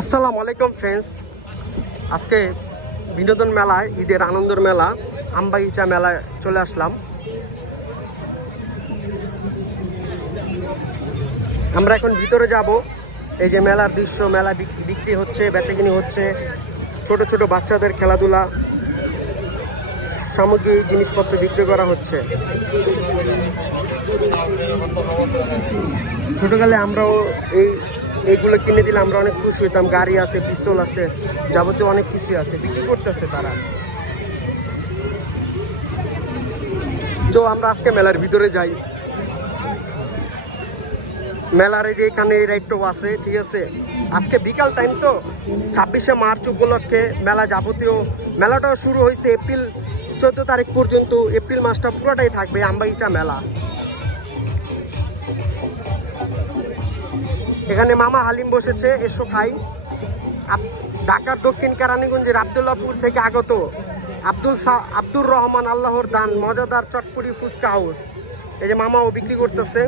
আসসালামু আলাইকুম ফ্রেন্ডস। আজকে বিনোদন মেলায়, ঈদের আনন্দের মেলা আমবাগিচা মেলায় চলে আসলাম। আমরা এখন ভিতরে যাব। এই যে মেলার দৃশ্য, মেলা বিক্রি হচ্ছে, বেচাকিনি হচ্ছে, ছোট ছোট বাচ্চাদের খেলাধুলা সামগ্রী জিনিসপত্র বিক্রি করা হচ্ছে। ছোটকালে আমরাও এইগুলো কিনে দিলে আমরা অনেক খুশি হইতাম। গাড়ি আছে, পিস্তল আছে, যাবতীয় অনেক কিছু আছে, বিক্রি করতেছে তারা। তো আমরা আজকে মেলার ভিতরে যাই। মেলার এই যে এখানে এই রাইডটাও আছে, ঠিক আছে। আজকে বিকাল টাইম তো, 26শে মার্চ উপলক্ষে মেলা যাবতীয়, মেলাটা শুরু হয়েছে এপ্রিল 14 তারিখ পর্যন্ত। এপ্রিল মাসটা পুরোটাই থাকবে আমবাগিচা মেলা। এখানে মামা হালিম বসেছে, এসো খাই। ঢাকার দক্ষিণ কেরানীগঞ্জের আবদুল্লাহপুর থেকে আগত আব্দুর রহমান আল্লাহর দান মজাদার চটপটি ফুচকা হাউস। এই যে মামাও বিক্রি করতেছে।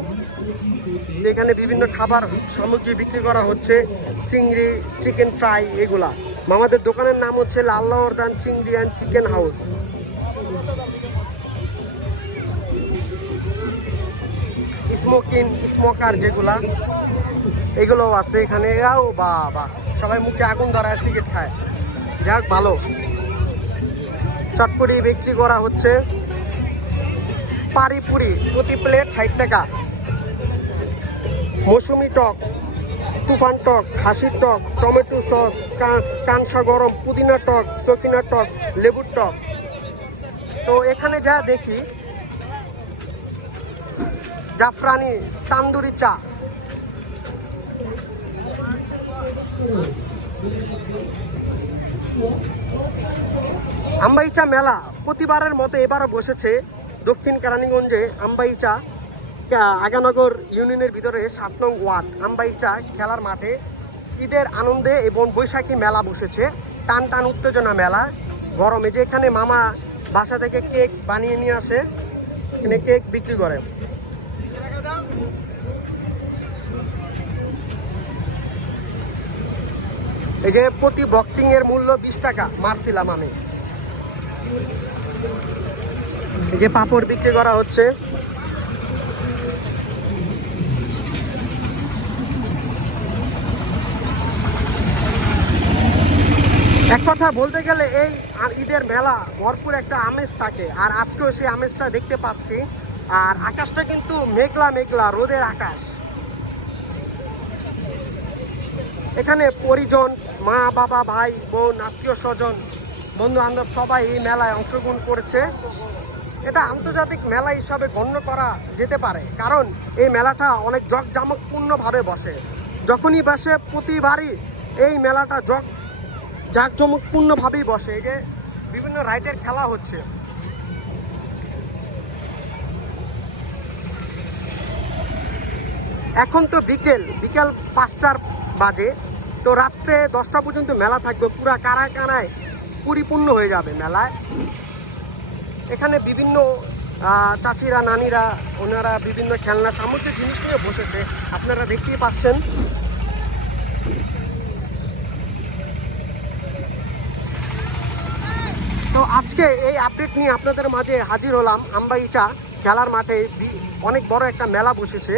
এখানে বিভিন্ন খাবার সামগ্রী বিক্রি করা হচ্ছে, চিংড়ি, চিকেন ফ্রাই, এগুলা। মামাদের দোকানের নাম হচ্ছে আল্লাহর দান চিংড়ি অ্যান্ড চিকেন হাউস। স্মোকার যেগুলা, এগুলোও আছে এখানে। ও বাবা, সবাই মুখে আগুন ধরায় সিগারেট খায়। যাক ভালো। চটপটি বিক্রি করা হচ্ছে, পারিপুরি প্রতি প্লেট 60 টাকা। মৌসুমি টক, তুফান টক, হাসির টক, টমেটো সস, কানসা গরম, পুদিনা টক, সকিনা টক, লেবুর টক। তো এখানে যা দেখি, জাফরানি তান্দুরি চা। আমবাগিচা মেলা প্রতিবারের মতো এবারও বসেছে দক্ষিণ কেরানীগঞ্জে আমবাগিচা আগানগর ইউনিয়নের ভিতরে 7 নং ওয়ার্ড আমবাগিচা খেলার মাঠে ঈদের আনন্দে এবং বৈশাখী মেলা বসেছে। টান টান উত্তেজনা মেলা। গরমে যে এখানে মামা বাসা থেকে কেক বানিয়ে নিয়ে আসে, এখানে কেক বিক্রি করে। এই যে প্রতি বক্সিং এর মূল্য 20 টাকা মারছিলাম আমি। এই যে পাপড় বিক্রি করা হচ্ছে। এক কথা বলতে গেলে এই ঈদের মেলা ভরপুর একটা আমেজ থাকে, আর আজকেও সেই আমেজটা দেখতে পাচ্ছি। আর আকাশটা কিন্তু মেঘলা মেঘলা, রোদের আকাশ। এখানে পরিজন, মা বাবা, ভাই বোন, আত্মীয় স্বজন, বন্ধু বান্ধব সবাই এই মেলায় অংশগ্রহণ করেছে। এটা আন্তর্জাতিক মেলা হিসাবে গণ্য করা যেতে পারে, কারণ এই মেলাটা অনেক জাঁকজমকপূর্ণভাবে বসে। যখনই বসে প্রতিবারই এই মেলাটা জাঁকজমকপূর্ণভাবেই বসে। এই যে বিভিন্ন রাইডের খেলা হচ্ছে। এখন তো বিকেল 5টার বাজে। তো রাত্রে 10টা পর্যন্ত মেলা থাকবে, পুরা কানায় পরিপূর্ণ হয়ে যাবে মেলায়। এখানে বিভিন্ন চাচিরা, নানিরা, ওনারা বিভিন্ন খেলনা সামগ্রী জিনিস নিয়ে বসেছে, আপনারা দেখতেই পাচ্ছেন। তো আজকে এই আপডেট নিয়ে আপনাদের মাঝে হাজির হলাম। আমবাগিচা খেলার মাঠে অনেক বড় একটা মেলা বসেছে।